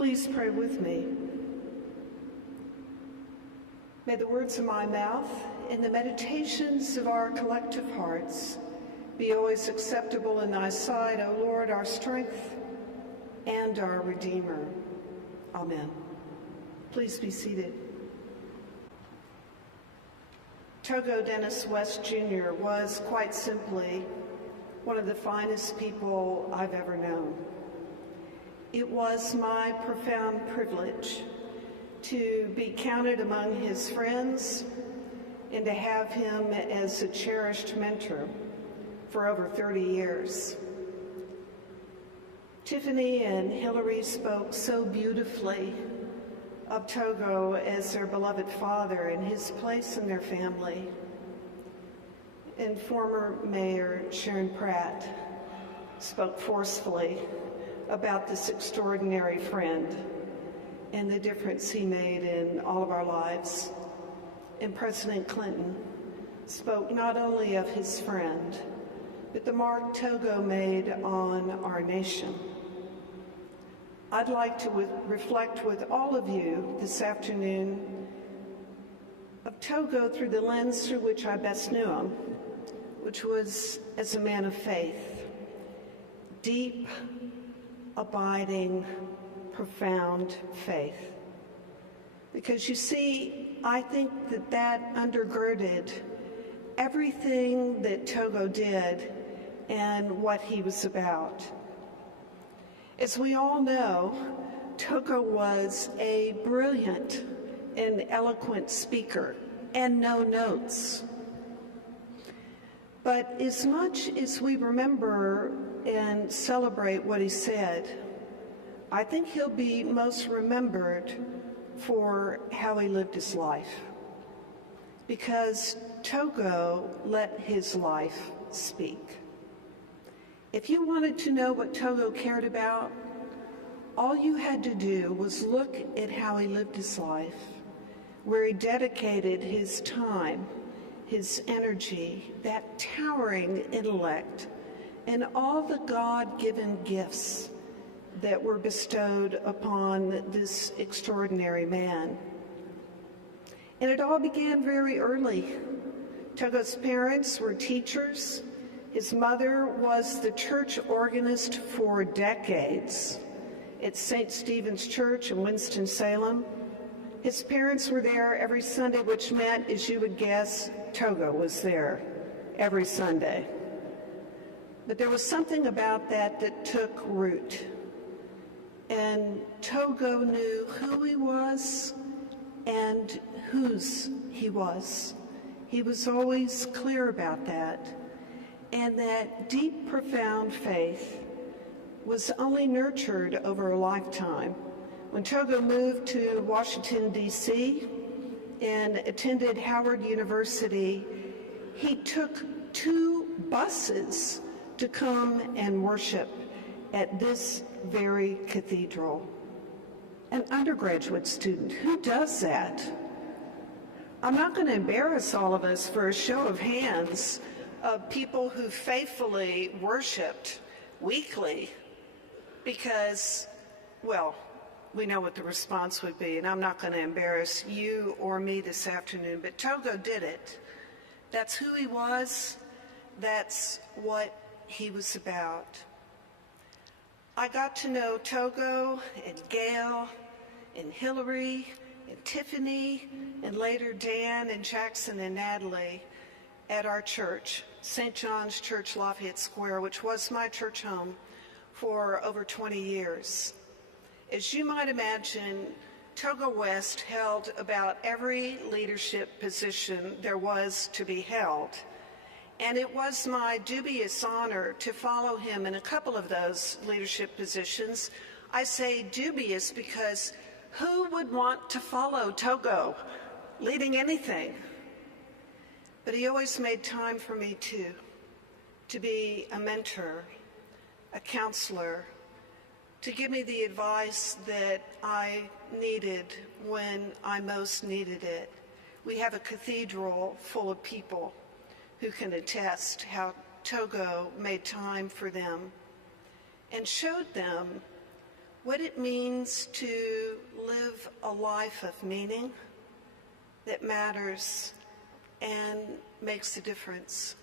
Please pray with me. May the words of my mouth and the meditations of our collective hearts be always acceptable in thy sight, O Lord, our strength and our Redeemer. Amen. Please be seated. Togo Dennis West Jr. was quite simply one of the finest people I've ever known. It was my profound privilege to be counted among his friends and to have him as a cherished mentor for over 30 years. Tiffany and Hillary spoke so beautifully of Togo as their beloved father and his place in their family. And former Mayor Sharon Pratt spoke forcefully about this extraordinary friend and the difference he made in all of our lives. And President Clinton spoke not only of his friend, but the mark Togo made on our nation. I'd like to reflect with all of you this afternoon of Togo through the lens through which I best knew him, which was as a man of faith, deep, abiding, profound faith. Because you see, I think that undergirded everything that Togo did and what he was about. As we all know, Togo was a brilliant and eloquent speaker and no notes. But as much as we remember and celebrate what he said, I think he'll be most remembered for how he lived his life. Because Togo let his life speak. If you wanted to know what Togo cared about, all you had to do was look at how he lived his life, where he dedicated his time, his energy, that towering intellect, and all the God-given gifts that were bestowed upon this extraordinary man. And it all began very early. Togo's parents were teachers. His mother was the church organist for decades at St. Stephen's Church in Winston-Salem. His parents were there every Sunday, which meant, as you would guess, Togo was there every Sunday. But there was something about that took root. And Togo knew who he was and whose he was. He was always clear about that. And that deep, profound faith was only nurtured over a lifetime. When Togo moved to Washington, D.C. and attended Howard University, he took 2 buses to come and worship at this very cathedral. An undergraduate student, who does that? I'm not going to embarrass all of us for a show of hands of people who faithfully worshiped weekly because, well, we know what the response would be, and I'm not going to embarrass you or me this afternoon, but Togo did it. That's who he was. That's what he was about. I got to know Togo and Gail and Hillary and Tiffany and later Dan and Jackson and Natalie at our church, St. John's Church, Lafayette Square, which was my church home for over 20 years. As you might imagine, Togo West held about every leadership position there was to be held. And it was my dubious honor to follow him in a couple of those leadership positions. I say dubious because who would want to follow Togo leading anything? But he always made time for me too, to be a mentor, a counselor, to give me the advice that I needed when I most needed it. We have a cathedral full of people who can attest how Togo made time for them and showed them what it means to live a life of meaning that matters and makes a difference.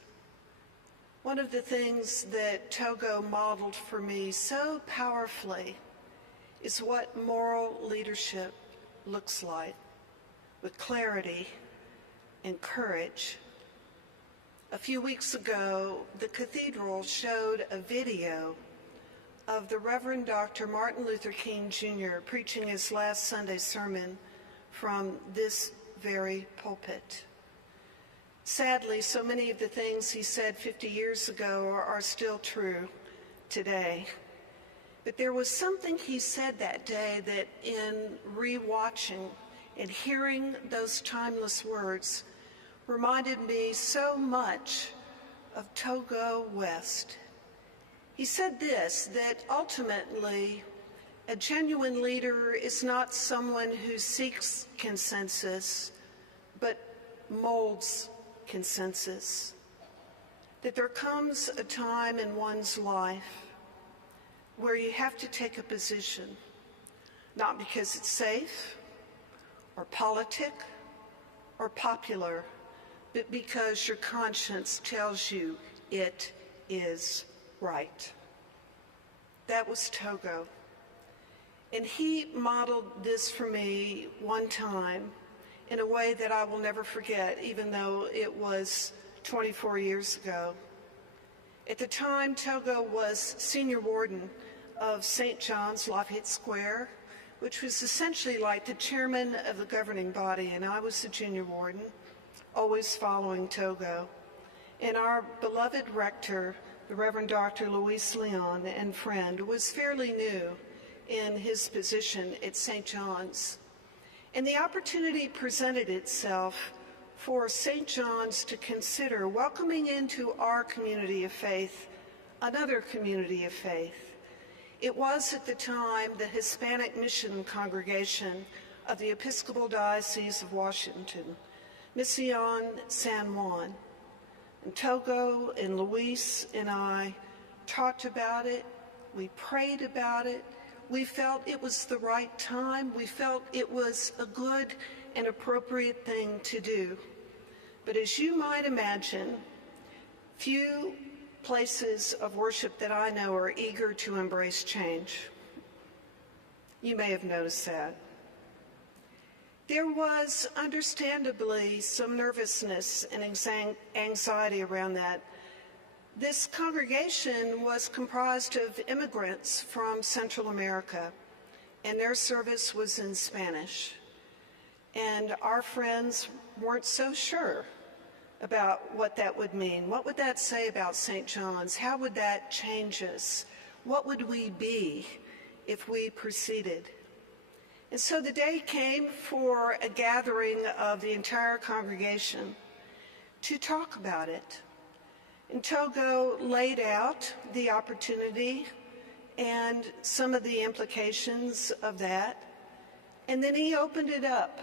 One of the things that Togo modeled for me so powerfully is what moral leadership looks like, with clarity and courage. A few weeks ago, the Cathedral showed a video of the Reverend Dr. Martin Luther King Jr. preaching his last Sunday sermon from this very pulpit. Sadly, so many of the things he said 50 years ago are still true today. But there was something he said that day that in rewatching and hearing those timeless words reminded me so much of Togo West. He said this, that ultimately a genuine leader is not someone who seeks consensus, but molds consensus. That there comes a time in one's life where you have to take a position, not because it's safe or politic or popular, but because your conscience tells you it is right. That was Togo. And he modeled this for me one time in a way that I will never forget, even though it was 24 years ago. At the time, Togo was senior warden of St. John's, Lafayette Square, which was essentially like the chairman of the governing body, and I was the junior warden, always following Togo. And our beloved rector, the Reverend Dr. Luis Leon and friend, was fairly new in his position at St. John's. And the opportunity presented itself for St. John's to consider welcoming into our community of faith another community of faith. It was at the time the Hispanic Mission Congregation of the Episcopal Diocese of Washington, Mission San Juan. And Togo and Luis and I talked about it, we prayed about it, we felt it was the right time, we felt it was a good and appropriate thing to do. But as you might imagine, few places of worship that I know are eager to embrace change. You may have noticed that. There was understandably some nervousness and anxiety around that. This congregation was comprised of immigrants from Central America, and their service was in Spanish. And our friends weren't so sure about what that would mean. What would that say about St. John's? How would that change us? What would we be if we proceeded? And so the day came for a gathering of the entire congregation to talk about it. And Togo laid out the opportunity and some of the implications of that. And then he opened it up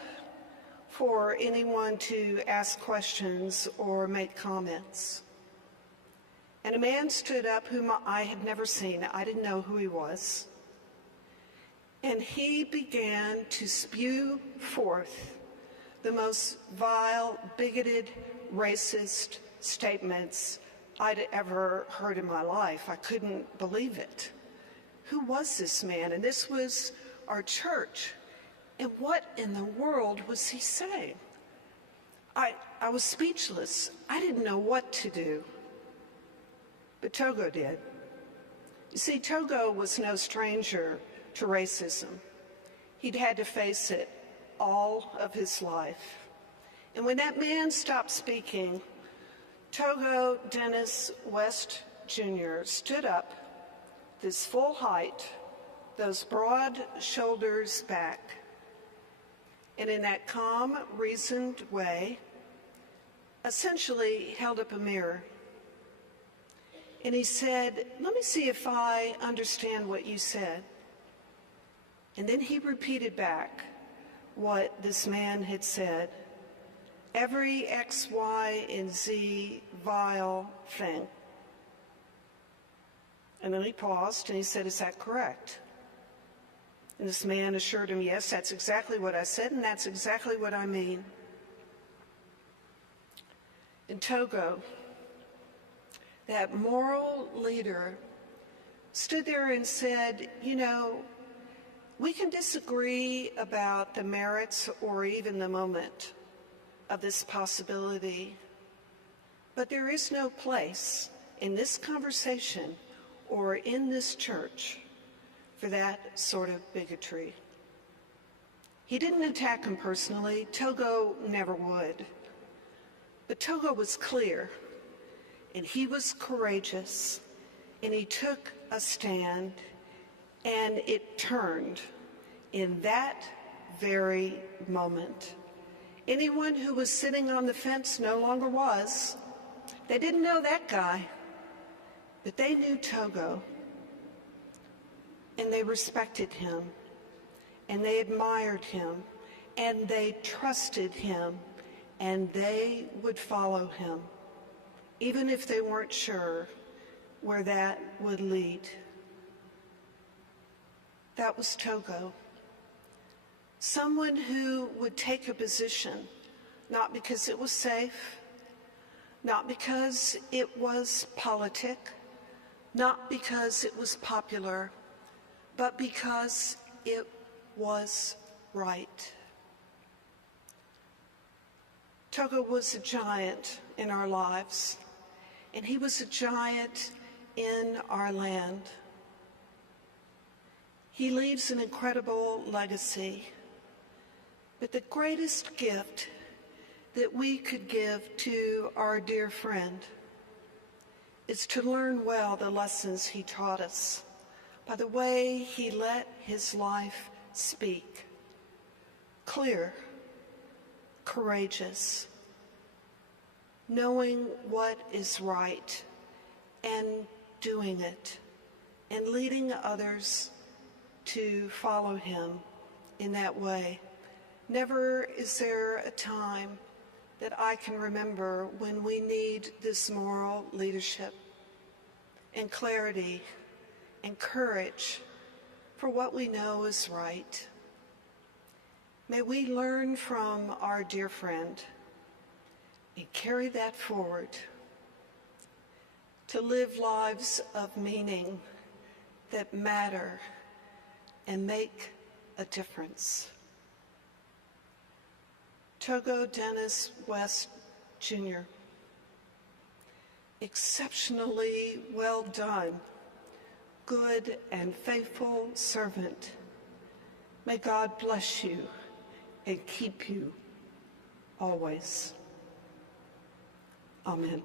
for anyone to ask questions or make comments. And a man stood up whom I had never seen. I didn't know who he was. And he began to spew forth the most vile, bigoted, racist statements I'd ever heard in my life. I couldn't believe it. Who was this man? And this was our church. And what in the world was he saying? I was speechless. I didn't know what to do. But Togo did. You see, Togo was no stranger to racism. He'd had to face it all of his life. And when that man stopped speaking, Togo Dennis West Jr. stood up, his full height, those broad shoulders back, and in that calm, reasoned way, essentially held up a mirror. And he said, "Let me see if I understand what you said." And then he repeated back what this man had said. Every X, Y, and Z vile thing. And then he paused and he said, "Is that correct?" And this man assured him, yes, that's exactly what I said, and that's exactly what I mean. In Togo, that moral leader stood there and said, you know, we can disagree about the merits or even the moment of this possibility, but there is no place in this conversation or in this church for that sort of bigotry. He didn't attack him personally. Togo never would. But Togo was clear, and he was courageous, and he took a stand, and it turned in that very moment. Anyone who was sitting on the fence no longer was. They didn't know that guy, but they knew Togo, and they respected him, and they admired him, and they trusted him, and they would follow him, even if they weren't sure where that would lead. That was Togo. Someone who would take a position, not because it was safe, not because it was politic, not because it was popular, but because it was right. Togo was a giant in our lives, and he was a giant in our land. He leaves an incredible legacy, but the greatest gift that we could give to our dear friend is to learn well the lessons he taught us by the way he let his life speak. Clear, courageous, knowing what is right and doing it, and leading others to follow him in that way. Never is there a time that I can remember when we need this moral leadership and clarity and courage for what we know is right. May we learn from our dear friend and carry that forward to live lives of meaning that matter and make a difference. Togo Dennis West, Jr. Exceptionally well done, good and faithful servant. May God bless you and keep you always. Amen.